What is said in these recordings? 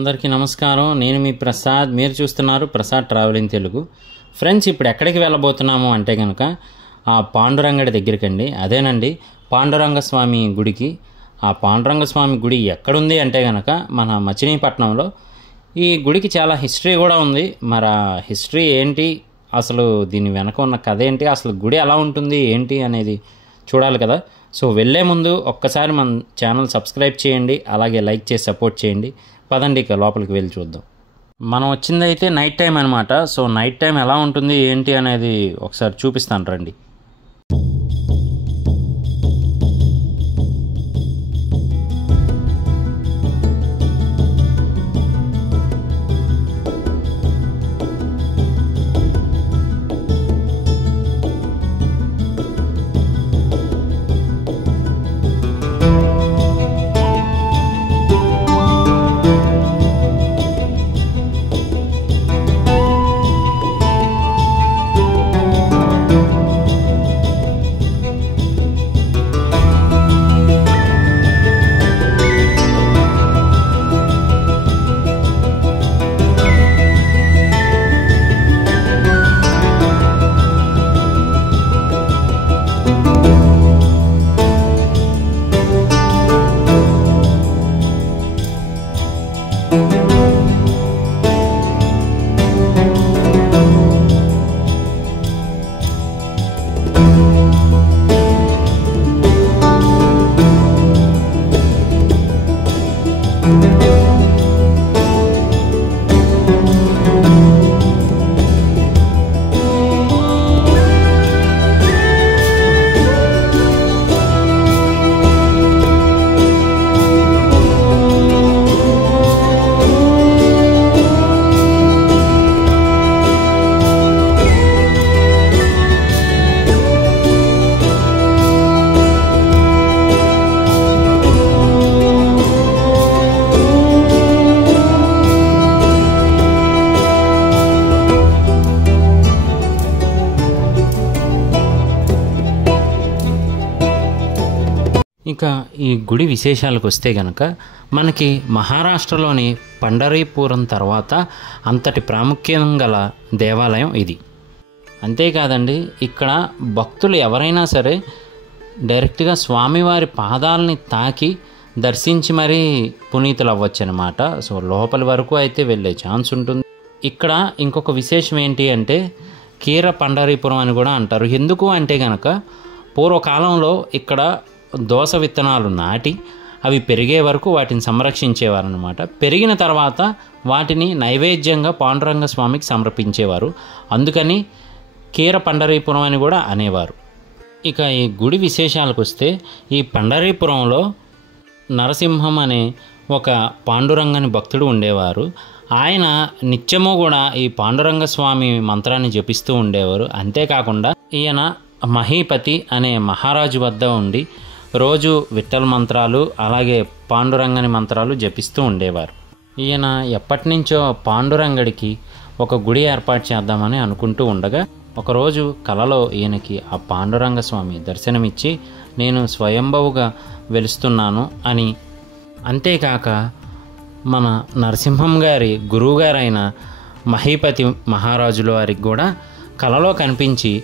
అందరికీ నమస్కారం. నేను మీ ప్రసాద్. మీరు చూస్తున్నారు ప్రసాద్ ట్రావెలింగ్ తెలుగు. ఫ్రెండ్స్, ఇప్పుడు ఎక్కడికి వెళ్ళబోతున్నాము అంటే కనుక ఆ పాండురంగడి దగ్గరికండి. అదేనండి పాండురంగ స్వామి గుడికి. ఆ పాండురంగ స్వామి గుడి ఎక్కడుంది అంటే కనుక మన మచిలీపట్నంలో. ఈ గుడికి చాలా హిస్టరీ కూడా ఉంది. మరి ఆ హిస్టరీ ఏంటి, అసలు దీని వెనక ఉన్న కథ ఏంటి, అసలు గుడి ఎలా ఉంటుంది ఏంటి అనేది చూడాలి కదా. సో వెళ్ళే ముందు ఒక్కసారి మన ఛానల్ సబ్స్క్రైబ్ చేయండి, అలాగే లైక్ చేసి సపోర్ట్ చేయండి. పదండి ఇక లోపలికి వెళ్ళి చూద్దాం. మనం వచ్చిందైతే నైట్ టైం అనమాట. సో నైట్ టైం ఎలా ఉంటుంది ఏంటి అనేది ఒకసారి చూపిస్తాను రండి. ఇక ఈ గుడి విశేషాలకు వస్తే గనక మనకి మహారాష్ట్రలోని పండరీపురం తర్వాత అంతటి ప్రాముఖ్యం గల దేవాలయం ఇది. అంతేకాదండి, ఇక్కడ భక్తులు ఎవరైనా సరే డైరెక్ట్గా స్వామివారి పాదాలని తాకి దర్శించి మరీ పునీతులు అవ్వచ్చు అనమాట. సో లోపలి వరకు అయితే వెళ్ళే ఛాన్స్ ఉంటుంది. ఇక్కడ ఇంకొక విశేషం ఏంటి అంటే కీర పండరీపురం అని కూడా అంటారు. ఎందుకు అంటే కనుక పూర్వకాలంలో ఇక్కడ దోస విత్తనాలు నాటి అవి పెరిగే వరకు వాటిని సంరక్షించేవారనమాట. పెరిగిన తర్వాత వాటిని నైవేద్యంగా పాండురంగ స్వామికి సమర్పించేవారు. అందుకని కీర పండరీపురం అని కూడా అనేవారు. ఇక ఈ గుడి విశేషాలకు వస్తే ఈ పండరీపురంలో నరసింహం అనే ఒక పాండురంగని భక్తుడు ఉండేవారు. ఆయన నిత్యము కూడా ఈ పాండురంగ స్వామి మంత్రాన్ని జపిస్తూ ఉండేవారు. అంతేకాకుండా ఈయన మహీపతి అనే మహారాజు వద్ద ఉండి రోజు విఠల్ మంత్రాలు అలాగే పాండురంగని మంత్రాలు జపిస్తూ ఉండేవారు. ఈయన ఎప్పటి నుంచో పాండురంగడికి ఒక గుడి ఏర్పాటు చేద్దామని అనుకుంటూ ఉండగా ఒకరోజు కలలో ఈయనకి ఆ పాండురంగ స్వామి దర్శనమిచ్చి నేను స్వయంభవుగా వెలుస్తున్నాను అని, అంతేకాక మన నరసింహం గారి గురువుగారైన మహీపతి మహారాజుల వారికి కూడా కలలో కనిపించి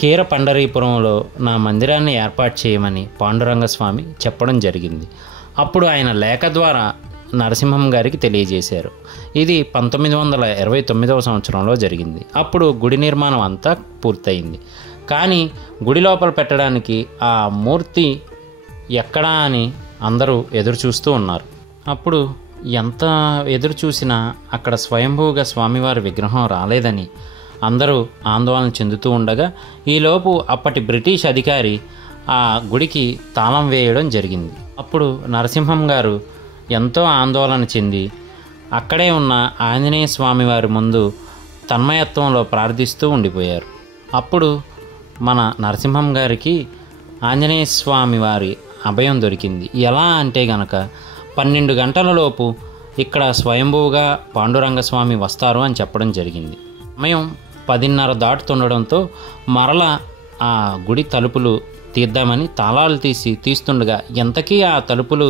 కీర పండరీపురంలో నా మందిరాన్ని ఏర్పాటు చేయమని పాండురంగ స్వామి చెప్పడం జరిగింది. అప్పుడు ఆయన లేఖ ద్వారా నరసింహం గారికి తెలియజేశారు. ఇది 1929 సంవత్సరంలో జరిగింది. అప్పుడు గుడి నిర్మాణం అంతా పూర్తయింది. కానీ గుడి లోపల పెట్టడానికి ఆ మూర్తి ఎక్కడా అని అందరూ ఎదురు చూస్తూ ఉన్నారు. అప్పుడు ఎంత ఎదురు చూసినా అక్కడ స్వయంభూగా స్వామివారి విగ్రహం రాలేదని అందరూ ఆందోళన చెందుతూ ఉండగా ఈలోపు అప్పటి బ్రిటిష్ అధికారి ఆ గుడికి తాళం వేయడం జరిగింది. అప్పుడు నరసింహం గారు ఎంతో ఆందోళన చెంది అక్కడే ఉన్న ఆంజనేయ స్వామి వారి ముందు తన్మయత్వంలో ప్రార్థిస్తూ ఉండిపోయారు. అప్పుడు మన నరసింహం గారికి ఆంజనేయ స్వామి వారి అభయం దొరికింది. ఎలా అంటే గనక 12 గంటలలోపు ఇక్కడ స్వయంభూగా పాండురంగ స్వామి వస్తారు అని చెప్పడం జరిగింది. సమయం 10:30 దాటుతుండడంతో మరలా ఆ గుడి తలుపులు తీద్దామని తాళాలు తీస్తుండగా ఎంతకీ ఆ తలుపులు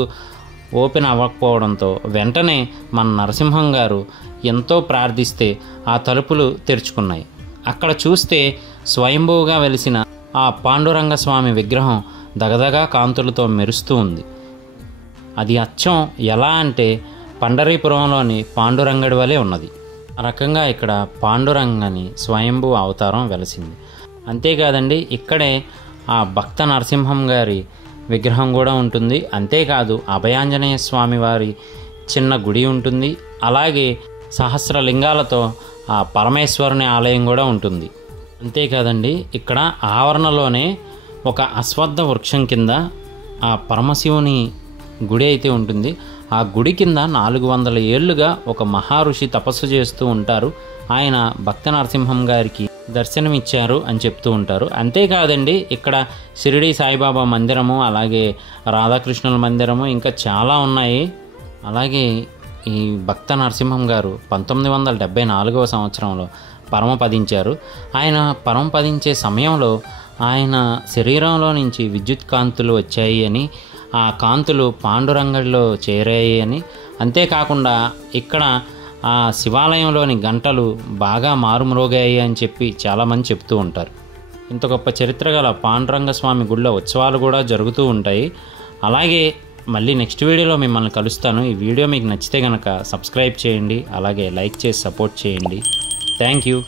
ఓపెన్ అవ్వకపోవడంతో వెంటనే మన నరసింహం గారు ఎంతో ప్రార్థిస్తే ఆ తలుపులు తెరుచుకున్నాయి. అక్కడ చూస్తే స్వయంభూగా వెలిసిన ఆ పాండురంగ స్వామి విగ్రహం దగదగా కాంతులతో మెరుస్తూ ఉంది. అది అచ్చం ఎలా అంటే పండరీపురంలోని పాండురంగడి వలె ఉన్నది. ఆ రకంగా ఇక్కడ పాండురంగని స్వయంభూ అవతారం వెలిసింది. అంతేకాదండి, ఇక్కడే ఆ భక్త నరసింహం గారి విగ్రహం కూడా ఉంటుంది. అంతేకాదు అభయాంజనేయ స్వామి వారి చిన్న గుడి ఉంటుంది. అలాగే సహస్రలింగాలతో ఆ పరమేశ్వరుని ఆలయం కూడా ఉంటుంది. అంతేకాదండి, ఇక్కడ ఆవరణలోనే ఒక అశ్వత్థ వృక్షం కింద ఆ పరమశివుని గుడి అయితే ఉంటుంది. ఆ గుడి కింద 400 ఏళ్లుగా ఒక మహారుషి తపస్సు చేస్తూ ఉంటారు. ఆయన భక్త నరసింహం గారికి దర్శనమిచ్చారు అని చెప్తూ ఉంటారు. అంతేకాదండి, ఇక్కడ షిరిడి సాయిబాబా మందిరము, అలాగే రాధాకృష్ణుల మందిరము ఇంకా చాలా ఉన్నాయి. అలాగే ఈ భక్త నరసింహం గారు 1974వ సంవత్సరంలో పరమపదించారు. ఆయన పరమపదించే సమయంలో ఆయన శరీరంలో నుంచి విద్యుత్ కాంతులు వచ్చాయి అని, ఆ కాంతులు పాండురంగడిలో చేరాయి అని, అంతేకాకుండా ఇక్కడ ఆ శివాలయంలోని గంటలు బాగా మారుమ్రోగాయి అని చెప్పి చాలామంది చెప్తూ ఉంటారు. ఇంత గొప్ప చరిత్ర గల పాండురంగ స్వామి గుడిలో ఉత్సవాలు కూడా జరుగుతూ ఉంటాయి. అలాగే మళ్ళీ నెక్స్ట్ వీడియోలో మిమ్మల్ని కలుస్తాను. ఈ వీడియో మీకు నచ్చితే కనుక సబ్స్క్రైబ్ చేయండి, అలాగే లైక్ చేసి సపోర్ట్ చేయండి. Thank you.